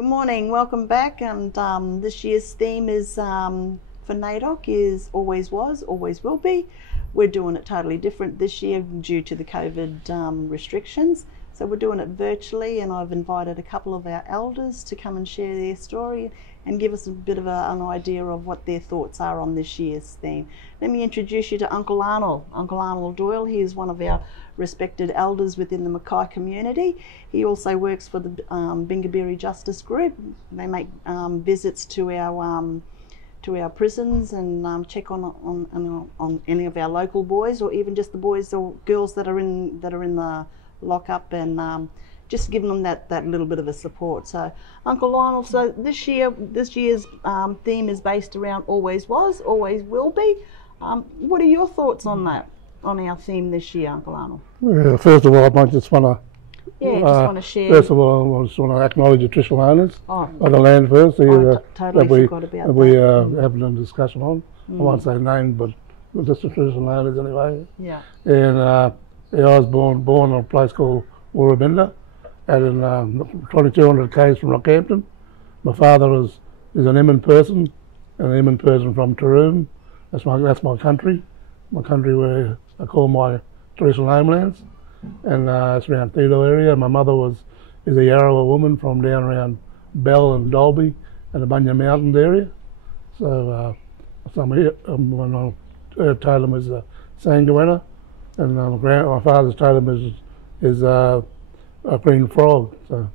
Good morning, welcome back, and this year's theme is for NAIDOC is Always Was, Always Will Be. We're doing it totally different this year due to the COVID restrictions. So we're doing it virtually, and I've invited a couple of our elders to come and share their story and give us a bit of an idea of what their thoughts are on this year's theme. Let me introduce you to Uncle Arnold. Uncle Arnold Doyle. He is one of our respected elders within the Mackay community. He also works for the Bingabiri Justice Group. They make visits to our prisons and check on any of our local boys, or even just the boys or girls that are in the lockup, and just giving them that little bit of a support. So Uncle Lionel, so this year's theme is based around Always Was, Always Will Be. What are your thoughts on that, on our theme this year, Uncle Arnold? Yeah, first of all, I might just want to share. First of all, I just want to acknowledge the traditional owners of the land first. Totally forgot about that. We having a discussion on. I won't say name, but just the traditional owners anyway. Yeah. And I was born in a place called Warrabinda, out in 2200 k's from Rockhampton. My father is an Emin person, and an Emin person from Taroom. That's my country. My country where I call my traditional homelands, and it's around Theodore area. My mother is a Yarrawa woman from down around Bell and Dolby and the Bunya Mountains area. So her totem is Sanguina, and my father's totem is a green frog. So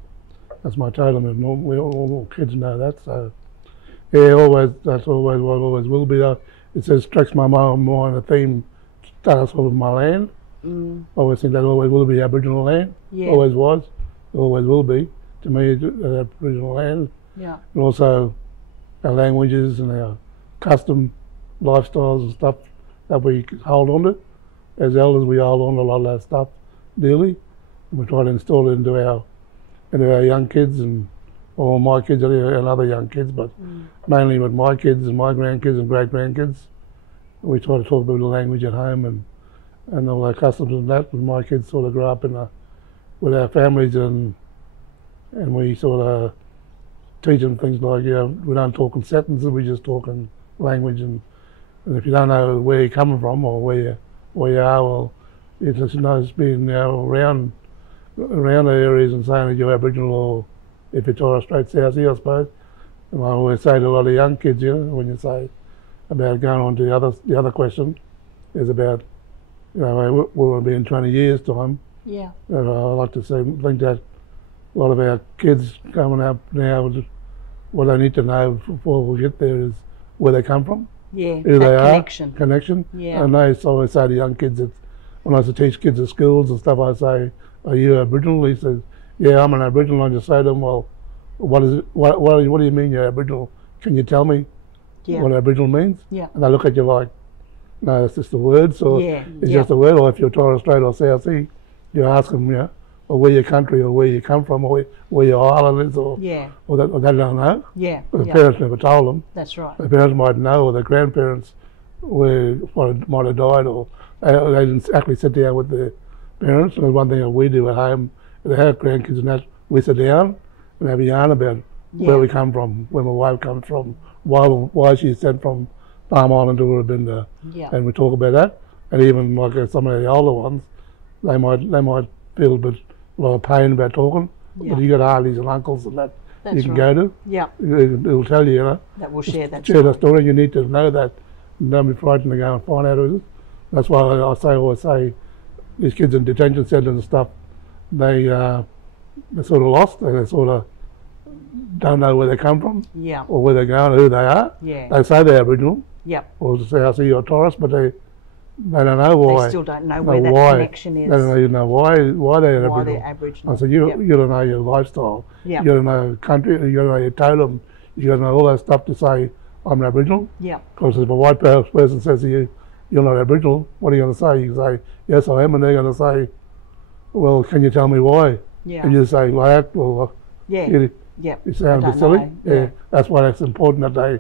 that's my totem, and all kids know that. So yeah, that's always what always will be. It says strikes my mind the theme starts off with my land. I always think that always will be Aboriginal land. Yeah. Always was, always will be. To me, Aboriginal land. Yeah. And also our languages and our custom lifestyles and stuff that we hold on to. As elders, we hold on to a lot of that stuff dearly. And we try to install it into our young kids and all my kids and other young kids, but mainly with my kids and my grandkids and great grandkids. We try to talk about the language at home and all our customs and that. And my kids sort of grew up with our families, and we sort of teach them things like, we don't talk in sentences, we just talk in language. And if you don't know where you're coming from or where you are, well, it's just nice being around the areas and saying that you're Aboriginal, or if you're Torres Strait South here, I suppose. And I always say to a lot of young kids, when you say about going on to the other question, is about, we'll be in 20 years' time. Yeah. And I like to think that a lot of our kids coming up now, what they need to know before we get there is where they come from. Yeah, who they connection. are. Yeah. And I always say to young kids, that when I used to teach kids at schools and stuff, I say, "Are you Aboriginal?" He says, "Yeah, I'm an Aboriginal." I just say to them, "Well, what is it? What do you mean you're Aboriginal? Can you tell me what Aboriginal means?" Yeah. And they look at you like, "No, it's just the words, or it's just a word." Or if you're Torres Strait or South Sea, you ask them, or where your country or where you come from, or where your island is, or they don't know. Yeah. The parents never told them. That's right. The parents might know, or the grandparents might have died, or they didn't actually sit down with their parents. And one thing that we do at home, if they have grandkids and that, we sit down and have a yarn about where we come from, where my wife comes from, why she's sent from Palm Island to Warrabinda, and we talk about that. And even like some of the older ones, they might feel a lot of pain about talking, but you got aunties and uncles and that you can go to. Yeah. It'll tell you, that will share that story. You need to know that. And don't be frightened to go and find out who it is. That's why I always say these kids in detention centres and stuff, they're sort of lost, and they sort of don't know where they come from, or where they're going, or who they are. Yeah. They say they're Aboriginal, or South Sea or Torres, but they don't know why. They still don't know where that connection is. They don't even know why they're Aboriginal. They're Aboriginal. I said, you got to know your lifestyle. Yeah. You got to know country. You got to know your totem. You got to know all that stuff to say I'm an Aboriginal. Yeah. Because if a white person says to you, "You're not Aboriginal," what are you going to say? You can say, "Yes, I am," and they're going to say, "Well, can you tell me why?" Yeah. And you say like that, well, you sound a bit silly. Yeah. That's why it's important that they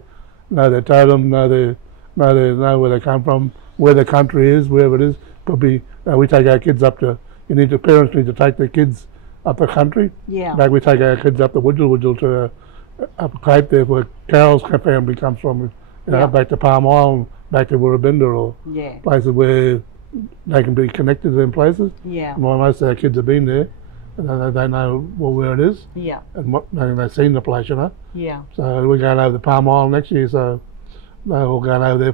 know their totem, know where they come from, where their country is, wherever it is. Could be we take our kids up to. Parents need to take their kids up the country. Yeah. Like we take our kids up to Woodgill to up Cape there where Carol's family comes from, you know, Yeah. back to Palm Island, back to Woorabinda or Yeah. places where they can be connected to them places. Yeah. Well, most of our kids have been there, and they know where it is, Yeah. and they've seen the place, you know. Yeah. So we're going over to Palm Island next year, so they're all going over there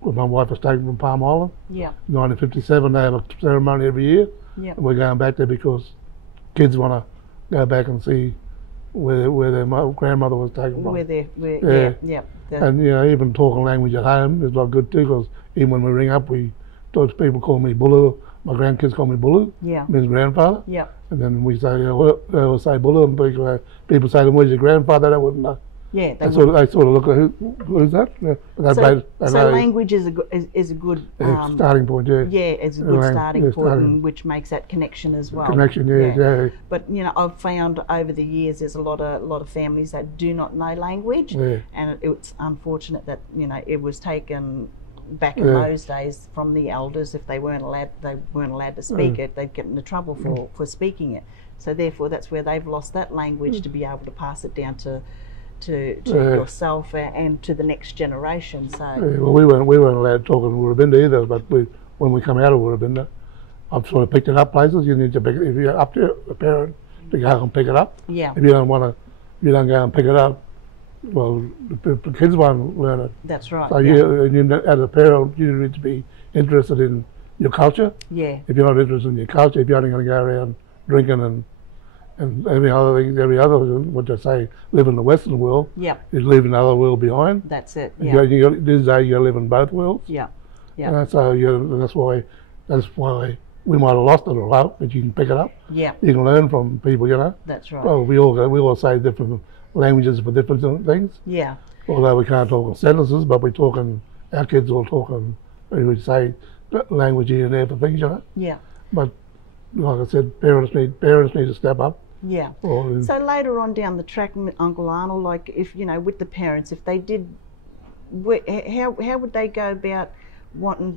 well, my wife was taken from Palm Island. Yeah. 1957, they have a ceremony every year, Yeah. and we're going back there because kids want to go back and see where their grandmother was taken from. Yeah. Yeah. And you know, even talking language at home is not good too, because even when we ring up, people call me Bulu. My grandkids call me Bulu, Yeah. means grandfather. Yeah. And then we say, they will say Bulu, and people say to them, "Where's your grandfather?" They wouldn't know. Yeah. They sort of look at who's that? Yeah. So language is a good starting point. Yeah. Yeah, it's a good starting point, starting. which makes that connection as well. Connection, yeah. But you know, I've found over the years there's a lot of families that do not know language, Yeah. and it's unfortunate that it was taken back in those days from the elders. If they weren't allowed to speak it, they'd get into trouble for speaking it. So therefore, that's where they've lost that language to be able to pass it down to yourself and to the next generation. So well, we weren't allowed to talk in Woorabinda either, but when we come out of Woorabinda, I've sort of picked it up places. You need to pick it if you're up to a parent to go and pick it up. Yeah. If you don't go and pick it up, well, the kids won't learn it. That's right. So you as a parent, you need to be interested in your culture. Yeah. If you're not interested in your culture, if you're only going to go around drinking and every other, what they say, live in the Western world, is leaving the other world behind. That's it. Yeah. This day you live in both worlds. Yeah. Yeah. And that's why we might have lost it a lot, but you can pick it up. Yeah. You can learn from people, you know. That's right. Well, we all say different languages for different things. Yeah. Although we can't talk in sentences, but our kids all talking, we would say language here and there for things, you know. Yeah. But like I said, parents need to step up. Yeah. So later on down the track, Uncle Arnold, like if with the parents, if they did, how would they go about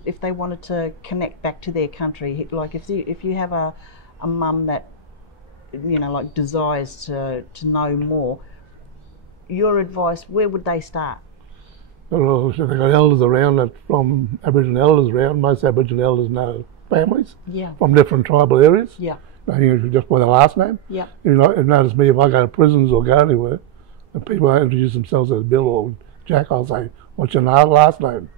if they wanted to connect back to their country? Like if you have a mum that like desires to know more, your advice, where would they start? Well, they've got elders around from Aboriginal elders around. Most Aboriginal elders know families from different tribal areas. Yeah. Just by their last name. Yeah. You notice me, if I go to prisons or go anywhere, and people introduce themselves as Bill or Jack, I'll say, "What's your last name?"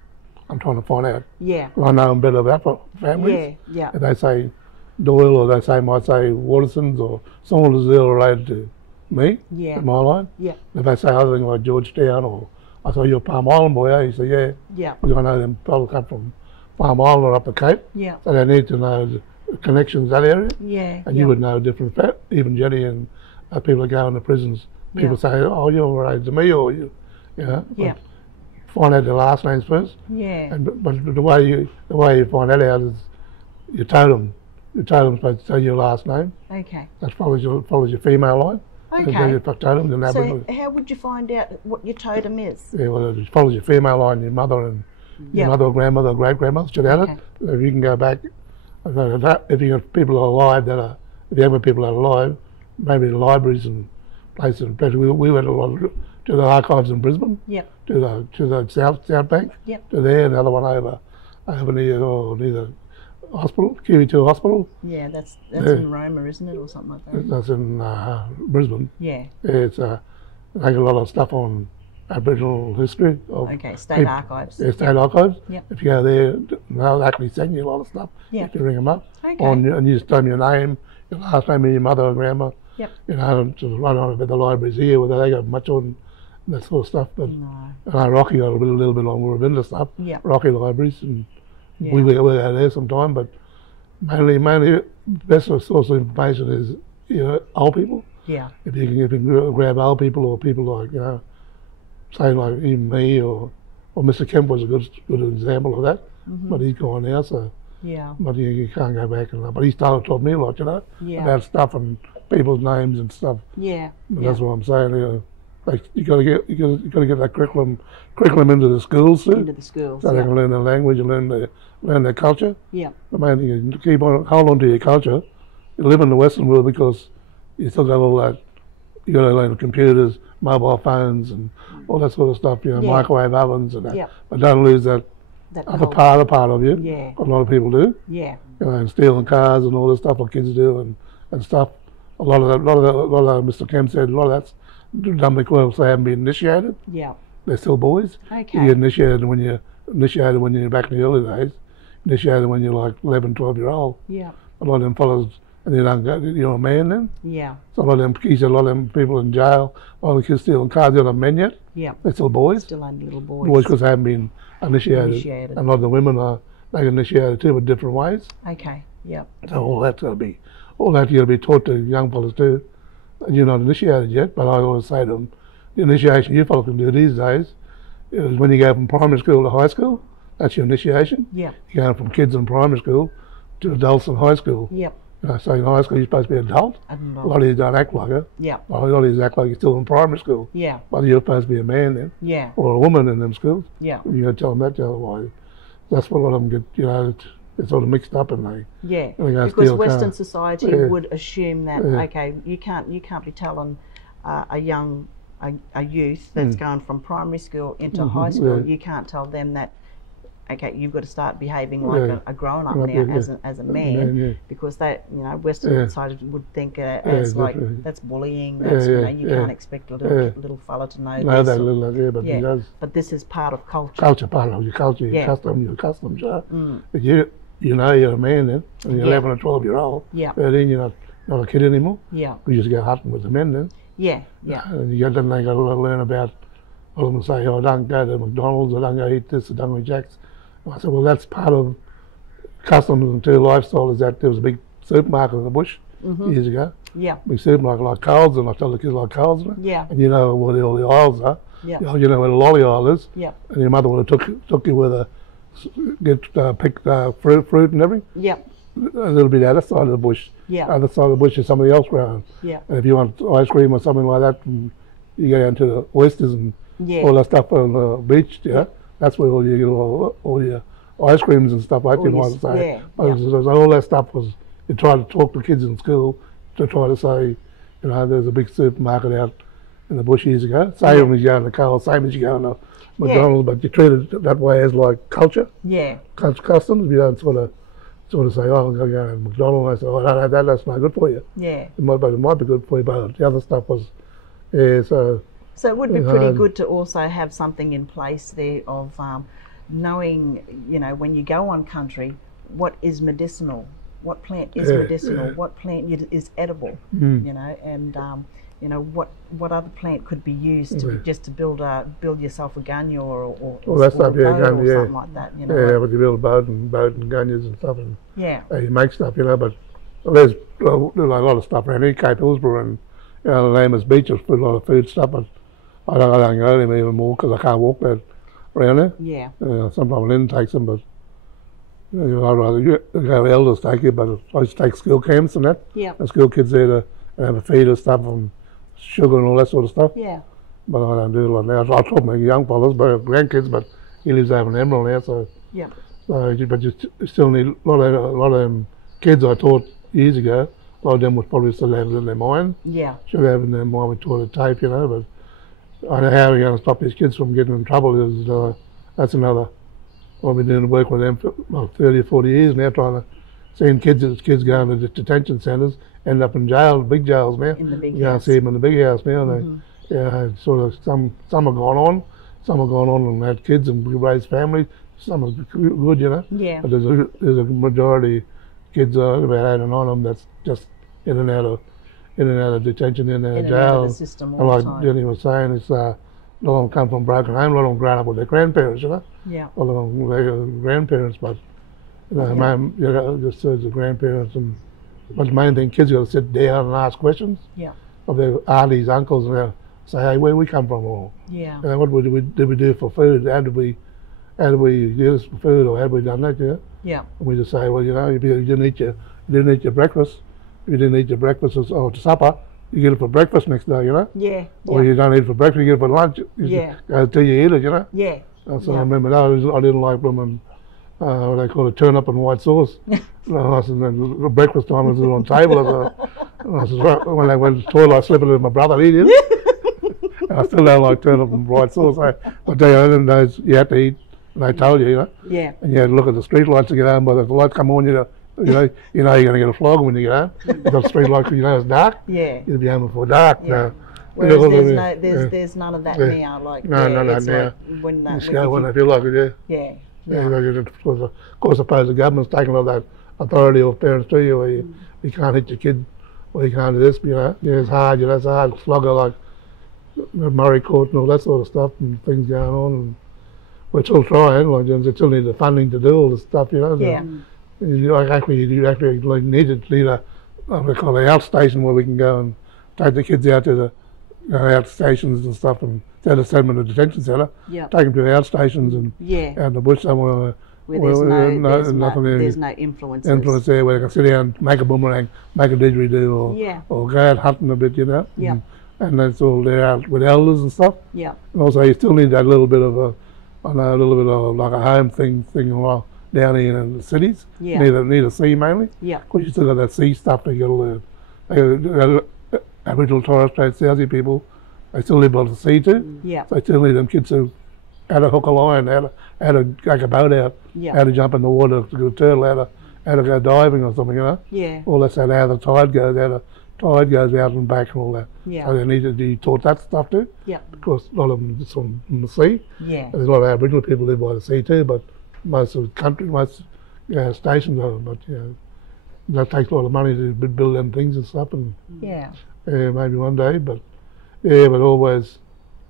I'm trying to find out. Yeah. I know them better about families. Yeah. If they say Doyle, or they might say Watersons, or someone who's ill related to me, my line. Yeah. If they say other things like Georgetown, or I say, "You're a Palm Island boy," you say, "Yeah." Yeah. Because I know them people come from Palm Island or up the Cape. Yeah. So they need to know the connections that area. Yeah. And you would know different, even Jenny and people that go into prisons, people say, "Oh, you're related to me," or you know. Yeah. Find out their last names first. Yeah. But the way you find that out is your totem. Your totem's supposed to tell your last name. Okay. That follows your female line. Okay. Your totem, so how would you find out what your totem is? Yeah, well, it follows your female line, your mother and your mother, grandmother, great grandmother. Should have it. If you can go back, if you got people alive if you have people that are alive, maybe the libraries and places. We went a lot to the archives in Brisbane. Yep. To the South Bank. Yep. To there, another one over near the hospital, QE2 Hospital. Yeah, that's in Roma, isn't it, or something like that? That's in Brisbane. Yeah. It's they got a lot of stuff on Aboriginal history. State archives. Yeah, state archives. Yep. If you go there, they'll actually send you a lot of stuff. Yeah. If you ring them up. Okay. And you just tell them your name, your last name, and your mother or grandma. Yep. I don't know about the libraries here, whether they got much on that sort of stuff. But no. Rocky got a little bit on Woorabinda stuff. Yeah. Rocky libraries, and we go there sometime. But mainly, the best source of information is old people. Yeah. If you can grab old people or people like say like even me or Mr. Kemp was a good example of that. Mm-hmm. But he's gone now, so. Yeah. But you can't go back and. But he taught me a lot, about stuff and people's names and stuff. Yeah. That's what I'm saying. Like you got to get that curriculum into the schools too. Into the schools. So they can learn their language and learn their culture. Yeah. The main thing is hold on to your culture. You live in the Western world because you still got all that. You got to learn computers, mobile phones, and all that sort of stuff. You know, Yeah. microwave ovens and that. Yep. But don't lose that That other culture. part of you. Yeah. A lot of people do. Yeah. You know, and stealing cars and all this stuff like kids do and stuff. A lot of that, Mr. Kemp said, a lot of that's done because they haven't been initiated. Yeah. They're still boys. Okay. You get initiated when you're back in the early days. Initiated when you're like 11, 12-year-old. Yeah. A lot of them fellas, and you're a man then. Yeah. So a lot of them, he said, a lot of them people in jail, a lot of the kids stealing cars, they're not men yet. Yeah. They're still boys. Still only little boys. Boys because they haven't been initiated. Initiated. And a lot of the women they get initiated too, but different ways. Okay. Yeah. So all that you got to be taught to young fellas too. You're not initiated yet, but I always say to them, the initiation you fellas can do these days is when you go from primary school to high school, that's your initiation. Yeah. You're going from kids in primary school to adults in high school. Yep. You know, so in high school you're supposed to be an adult. A lot of you don't act like it. Yeah. A lot of you act like you're still in primary school. Yeah. But you're supposed to be a man then. Yeah. Or a woman in them schools. Yeah. You got to tell them that otherwise. That's what a lot of them get, you know, it's sort of mixed up and they Yeah. they go Because steal Western cars. society Yeah. would assume that Yeah. okay, you can't be telling a youth that's going from primary school into high school, Yeah. you can't tell them that okay, you've got to start behaving like Yeah. a grown up Like, now yeah. as a man, Yeah. because that, you know, Western Yeah. society would think as like definitely. that's bullying. That's, you know, you can't expect a little fella to know No, this. that little idea, but yeah. he does. But this is part of culture. Culture, part of your culture, your Yeah. customs, yeah. But you know you're a man then, and you're Yeah. 11 or 12-year-old. Yeah. 13, you're not a kid anymore. Yeah. You just go hunting with the men then. Yeah. Yeah. And then they got to learn about, all of them say, oh, don't go to McDonald's, or don't go eat this, or don't go eat Jack's. I said, well, that's part of customs and too lifestyle, is that there was a big supermarket in the bush years ago. Yeah. Big supermarket like Coles, and I tell the kids like Coles, Yeah. and you know where all the aisles are. Yeah. You know where the lolly aisle is. Yeah. And your mother would have took you with pick fruit and everything. Yeah. A little bit out of the side of the bush. Yeah. Other side of the bush is somebody else growing. Yeah. And if you want ice cream or something like that, you go down to the oysters and Yeah. all that stuff on the beach. Yeah. That's where you get all your ice creams and stuff like that. You might say. Yeah. But so all that stuff was, you try to talk to kids in school to try to say, you know, there's a big supermarket out in the bush years ago. Same as you go in the Coles, same as you go in the McDonald's, but you treat it that way as like culture, Yeah. customs. You don't sort of say, oh, I'm going to go to McDonald's. I say, oh, no, that's not good for you. Yeah. It might be good for you, but the other stuff was, yeah, so. So it would be pretty good to also have something in place there of knowing, you know, when you go on country, what is medicinal, what plant is medicinal, what plant is edible, you know, and you know what other plant could be used to just to build yourself a gunya or that's or stuff, yeah, boat or yeah. something like that, you know. Yeah, but you build boat and gunyas and stuff, and Yeah. you make stuff, you know. But there's a lot of stuff around here, Cape Hillsborough, and you know, the Lamers Beach has put a lot of food stuff, but I don't go there even more because I can't walk that around there. Yeah. Sometimes Lynn takes them, but you know, I'd rather go elders take you, but I used to take school camps and that. Yeah. And school kids there to have a feed of stuff and sugar and all that sort of stuff. Yeah. But I don't do it like now. I taught my young fellas, but grandkids, but he lives over in Emerald now, so. Yeah. But you still need a lot of them kids I taught years ago. A lot of them would probably still have it in their mind. Yeah. Should have it in their mind. We taught a tape, you know. But I know how we're going to stop these kids from getting in trouble. Is that's another. I've been doing work with them for like 30 or 40 years now, trying to seeing kids going to detention centres, end up in jail, big jails now. In the big you can't house. see them in the big house now. And they, sort of some have gone on, and had kids and raised families. Some are good, you know. Yeah. But there's a majority kids, about 8 or 9 of them, that's just in and out of detention, in and out of jail. Out of the system all and like the time. Jenny was saying, it's a lot of them come from broken homes. A lot of them grown up with their grandparents, you know. Yeah. A lot of them their grandparents, but you know, just as the grandparents but the main thing, kids got to sit down and ask questions Yeah. of their aunties, uncles, and say, hey, where we come from, or Yeah. you know, what did we do for food? How did we do this for food, or had we done that? You know? Yeah. And we just say, well, you know, if you didn't eat your breakfast, if you didn't eat your breakfast or supper, you get it for breakfast next day, you know. Yeah. Or you don't eat it for breakfast, you get it for lunch. Until you eat it, you know. Yeah. And so I remember that I didn't like them what they call it, turn up in white sauce. I said, then breakfast time was on the table. When I went to the toilet, I slipped it with my brother. He did. And I still don't like turning up from bright sauce. I tell you, I didn't know you had to eat. And I told you, you know. Yeah. And you had to look at the street lights to get home. But if the lights come on, you know you're going to get a flog when you get home. You've got street lights, you know it's dark. Yeah. You'll be home before dark. Yeah. So, Whereas there's none of that now. Like no, now. like when You go when I feel like it, yeah. Of course, I suppose the government's taking all that authority off parents to you, where you can't hit your kid, or you can't do this, you know. Yeah, it's hard, you know, it's a hard slugger, like Murray Court and all that sort of stuff, and things going on. And we're still trying, like, they still need the funding to do all this stuff, you know. Yeah. You actually need a what we call an outstation where we can go and take the kids out to the outstations and stuff, and instead of send them to the detention centre, take them to the outstations and out in the bush somewhere where there's no influence there, where they can sit down and make a boomerang, make a didgeridoo, or go out hunting a bit, you know. Yeah. And that's all there out with elders and stuff. Yeah. And also you still need that little bit of like a home thing down here in the cities. Yeah. Need a sea mainly. Yeah. Because you still got that sea stuff that you got to learn. Aboriginal Torres Strait Southie people, they still live by the sea too. Yeah. So they still need them kids to how to hook a line, how to take a boat out, how to jump in the water to go turtle, how to go diving or something, you know. Yeah. All that's how the tide goes out and back and all that. Yeah. So they need to be taught that stuff too. Yeah. Because a lot of them is from the sea. Yeah. And there's a lot of Aboriginal people live by the sea too, but most of the country, most stations are, but that takes a lot of money to build them things and stuff, and maybe one day, but always,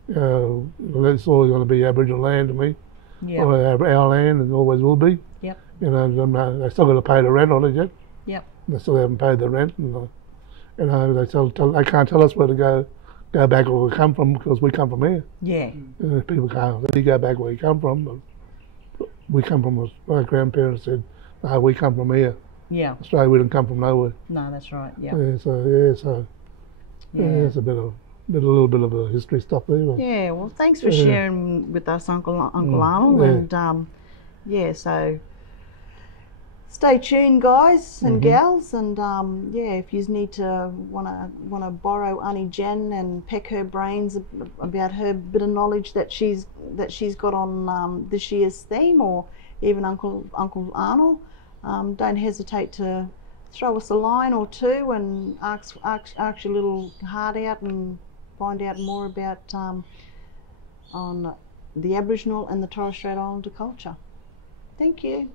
it's always going to be Aboriginal land to me. Yeah. Or our land, and always will be. Yep. You know, they still got to pay the rent on it yet. Yep. They still haven't paid the rent, and they can't tell us where to go back where we come from, because we come from here. Yeah. People can't let you go back where you come from, but we come from. My grandparents said, "No, we come from here." Yeah. Australia, we didn't come from nowhere. No, that's right. Yeah. It's a little bit of a history stuff there. But yeah. Well, thanks for sharing with us, Uncle Arnold, and so stay tuned, guys and gals, and if you need to wanna borrow Auntie Jen and peck her brains about her bit of knowledge that she's got on this year's theme, or even Uncle Arnold. Don't hesitate to throw us a line or two and ask your little heart out and find out more about on the Aboriginal and the Torres Strait Islander culture. Thank you.